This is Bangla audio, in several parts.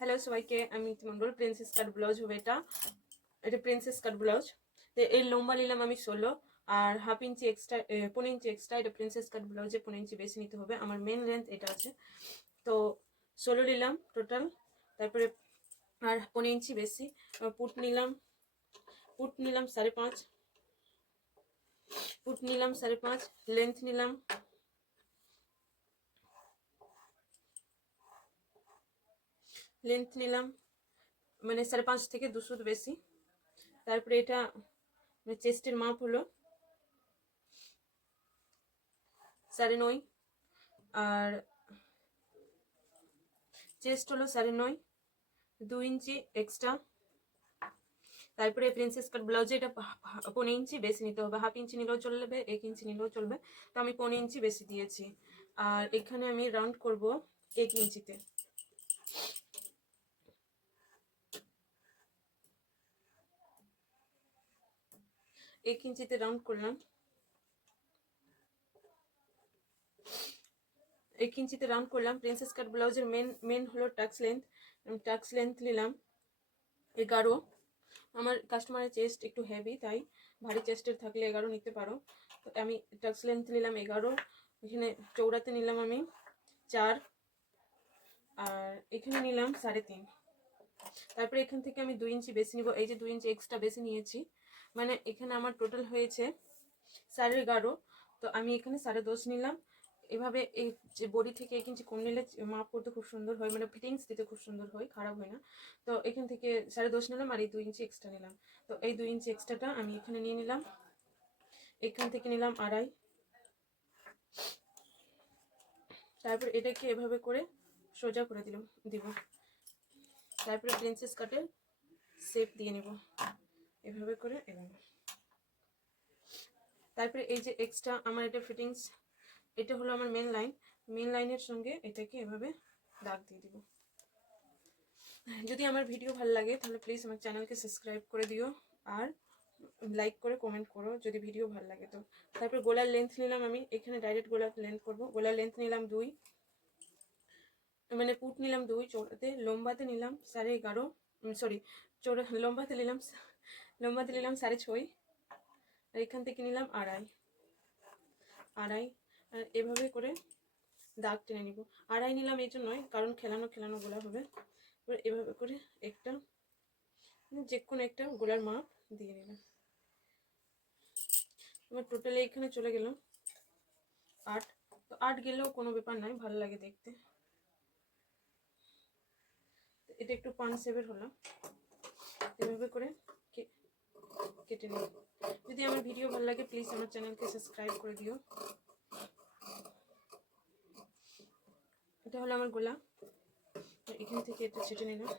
হ্যালো সবাইকে, আমি ইতিমন্ডল। প্রিন্সেস কাট ব্লাউজ হবে এটা। এটা প্রিন্সেস কাট ব্লাউজ। তো এর লম্বা নিলাম আমি 16 আর half inch extra, 15 inch extra. এটা প্রিন্সেস কাট ব্লাউজে 15 ইঞ্চি বেশি নিতে হবে। আমার মেন লেন্থ এটা আছে, তো 16 নিলাম টোটাল। তারপরে আর 15 ইঞ্চি বেশি পুট নিলাম। পুট নিলাম 5.5, পুট নিলাম 5.5। লেন্থ নিলাম মানে 5.5 থেকে 2 সুত বেশি। তারপরে এটা চেস্টের মাপ হলো 9.5 আর চেস্ট হলো 9.5, 2 ইঞ্চি এক্সট্রা। তারপরে প্রিন্সেস কাট ব্লাউজে এটা 15 ইঞ্চি বেশি নিতে হবে। হাফ ইঞ্চি নিলেও চলবে, 1 ইঞ্চি নিলেও চলবে, তো আমি 15 ইঞ্চি বেশি দিয়েছি। আর এখানে আমি রাউন্ড করব 1 ইঞ্চিতে। এক ইঞ্চিতে রাউন্ড করলাম। 1 ইঞ্চিতে রাউন্ড করলাম। প্রিন্সেস কাট ব্লাউজের মেন হলো টাক্স লেন্থ। টাক্স লেন্থ নিলাম 11। আমার কাস্টমারের চেস্ট একটু হেভি, তাই ভারী চেস্টের থাকলে 11 নিতে পারো। তো আমি টাক্স লেন্থ নিলাম 11। এখানে চৌড়াতে নিলাম আমি 4 আর এখানে নিলাম 3.5। তারপরে এখান থেকে আমি 2 ইঞ্চি বেশি নিব। এই যে 2 ইঞ্চি এক্সট্রা বেশি নিয়েছি, মানে এখানে আমার টোটাল হয়েছে 11.5। তো আমি এখানে 10.5 নিলাম। এভাবে এই যে বডি থেকে 1 ইঞ্চি কম নিলে মাপ করতে খুব সুন্দর হয়, মানে ফিটিংস দিতে খুব সুন্দর হয়, খারাপ হয় না। তো এখান থেকে 10.5 নিলাম আর এই 2 ইঞ্চি এক্সট্রা নিলাম। তো এই 2 ইঞ্চি এক্সট্রাটা আমি এখানে নিয়ে নিলাম। এখান থেকে নিলাম 2.5। তারপর এটাকে এভাবে করে সোজা করে দিব। তারপরে প্রিন্সেস কাটের শেপ দিয়ে নেব এভাবে করে এভাবে। তারপরে এই যে এক্সট্রা আমার এটা ফিটিংস, এটা হলো আমার মেন লাইনের সঙ্গে এটাকে এভাবে দাগ দিয়ে দিব। যদি আমার ভিডিও ভালো লাগে তাহলে প্লিজ আমার চ্যানেলকে সাবস্ক্রাইব করে দিও আর লাইক করে কমেন্ট করো যদি ভিডিও ভালো লাগে। তো তারপর গলার লেন্থ নিলাম আমি, এখানে ডাইরেক্ট গলার লেন্থ করব। গলার লেন্থ নিলাম 2, মানে পুট নিলাম 2, চৌড়াতে লম্বাতে নিলাম 11.5, সরি লম্বাতে নিলাম 6.5 আর এখান থেকে নিলাম 2.5 আর এভাবে করে দাগ টেনে নিব। 2.5 নিলাম এই জন্যই কারণ খেলানো গোলা হবে। এভাবে করে একটা যে কোনো একটা গোলার মাপ দিয়ে নিলাম। আমার টোটালি এখানে চলে গেল 8। তো 8 গেলেও কোনো ব্যাপার নাই, ভালো লাগে দেখতে। এটা একটু পান শেপের হলো, এভাবে করে কেটে নিই। যদি আমার ভিডিও ভালো লাগে প্লিজ আমার চ্যানেলকে সাবস্ক্রাইব করে দিও। এটা হলো আমার গোলা, এখান থেকে এটা ছেটে নিলাম।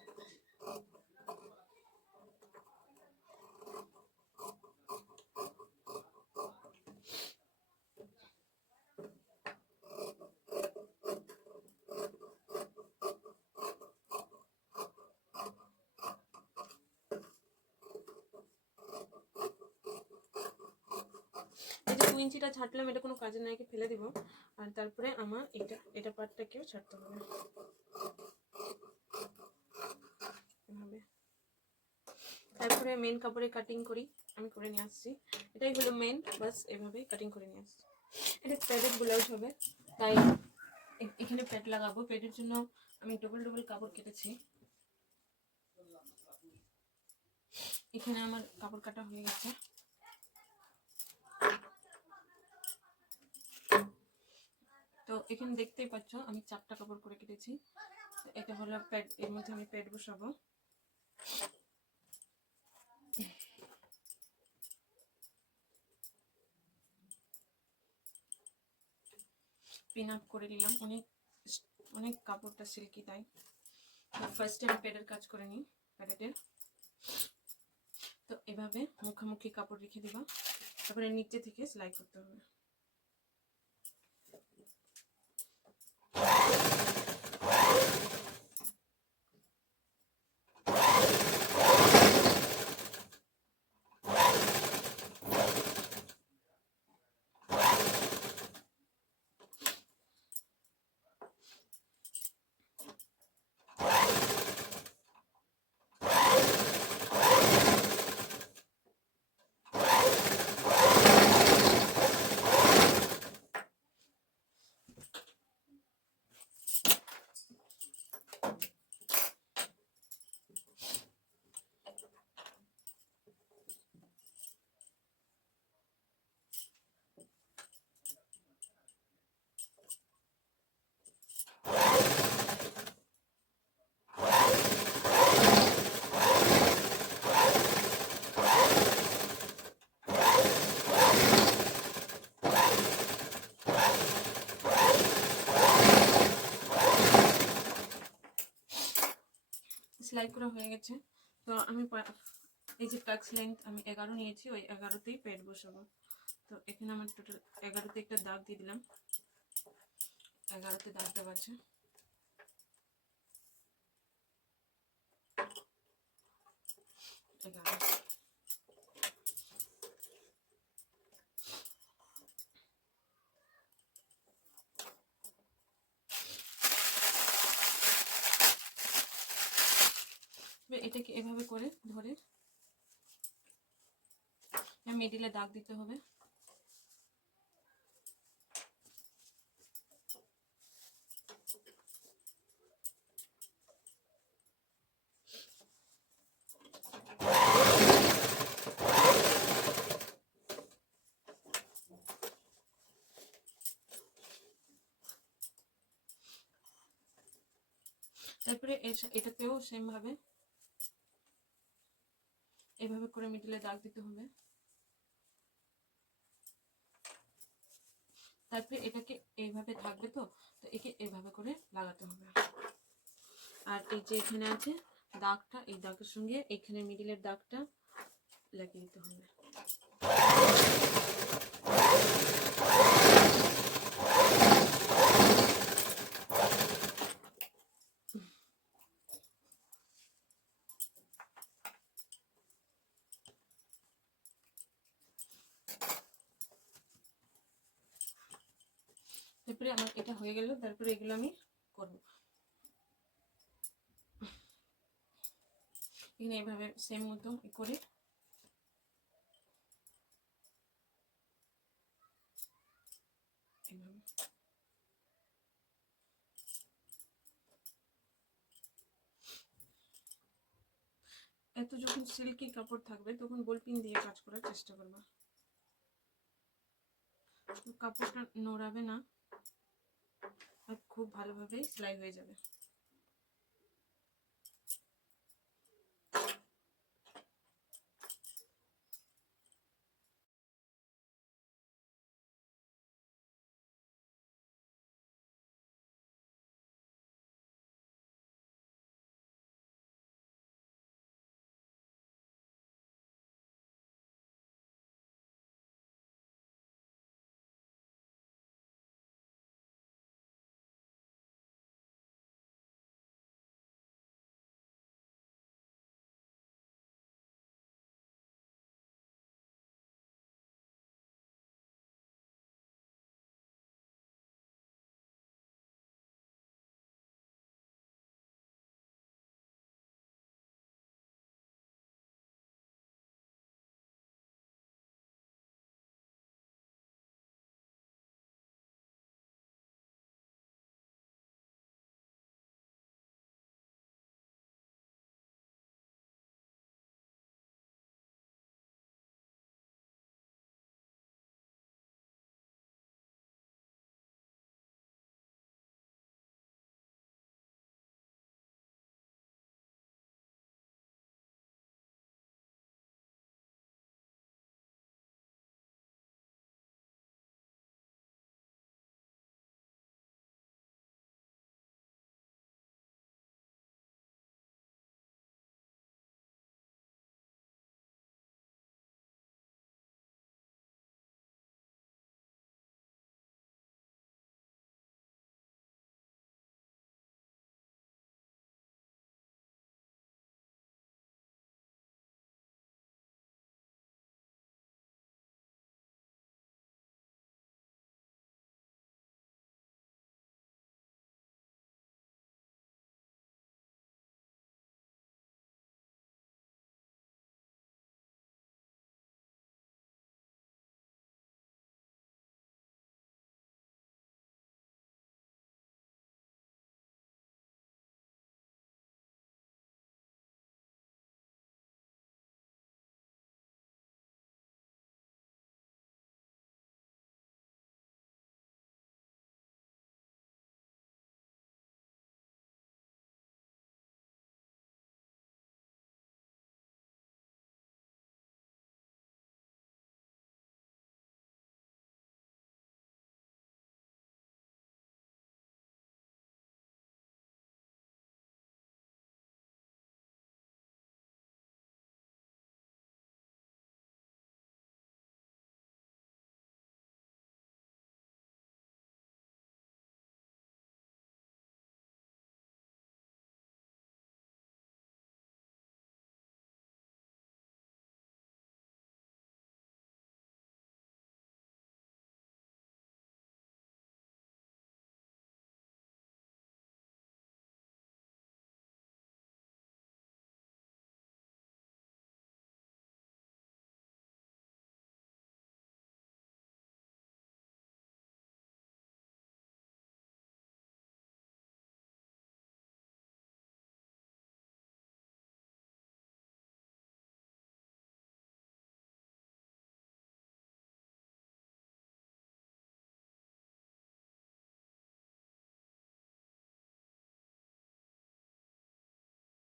এই যে 2 ইঞ্চিটা ছাড়লাম, এটা কোনো কাজে নাই, ফেলে দিব। আর তারপরে আমার এটা পার্টটাকেও ছাড়তে হবে এভাবে। তারপরে মেন কাপড়ে কাটিং করি, আমি করে নিয়ে আসছি। এটাই হলো মেন, বাস এভাবে কাটিং করে নিয়ে আসছি। এটা প্যাডেড ব্লাউজ হবে, তাই এখানে প্যাড লাগাবো। প্যাডের জন্য আমি ডবল কাপড় কেটেছি। এখানে আমার কাপড় কাটা হয়ে গেছে। তো এখানে দেখতেই পাচ্ছ আমি 4টা কাপড় করে কেটেছি। এটা হলো প্যাড, এর মধ্যে আমি প্যাড বসাবো। পিন আপ করে নিলাম, অনেক কাপড়টা সিল্কি, তাই ফার্স্টে আমি প্যাডের কাজ করে নিই প্যাডের। তো এভাবে মুখোমুখি কাপড় রেখে দিবা, তারপরে নিচে থেকে সেলাই করতে হবে। সেলাই করা হয়ে গেছে। তো আমি এই যে টাক্স লেন্থ আমি 11 নিয়েছি, ওই 11তেই পেট বসাবো। তো এখানে আমার টোটাল 11তে একটা দাগ দিয়ে দিলাম, 11তে দাগ দেওয়া আছে। এটাকে এভাবে করে ধরে মিডিলে দাগ দিতে হবে। তারপরে এটাতেও সেম ভাবে এভাবে করে মিডিলে দাগ দিতে হবে। তারপরে এটাকে এইভাবে থাকবে, তো একে এইভাবে করে লাগাতে হবে। আর এই যে এখানে আছে দাগটা, এই দাগের সঙ্গে এখানে মিডিলের দাগটা লাগিয়ে দিতে হবে। তারপরে আমার এটা হয়ে গেল। তারপরে এগুলো আমি করব। এখানে এইভাবে সেম মতো করে এইভাবে এত যখন সিল্কি কাপড় থাকবে তখন বলপিন দিয়ে কাজ করার চেষ্টা করবা, কাপড়টা নড়াবে না আর খুব ভালোভাবে সেলাই হয়ে যাবে।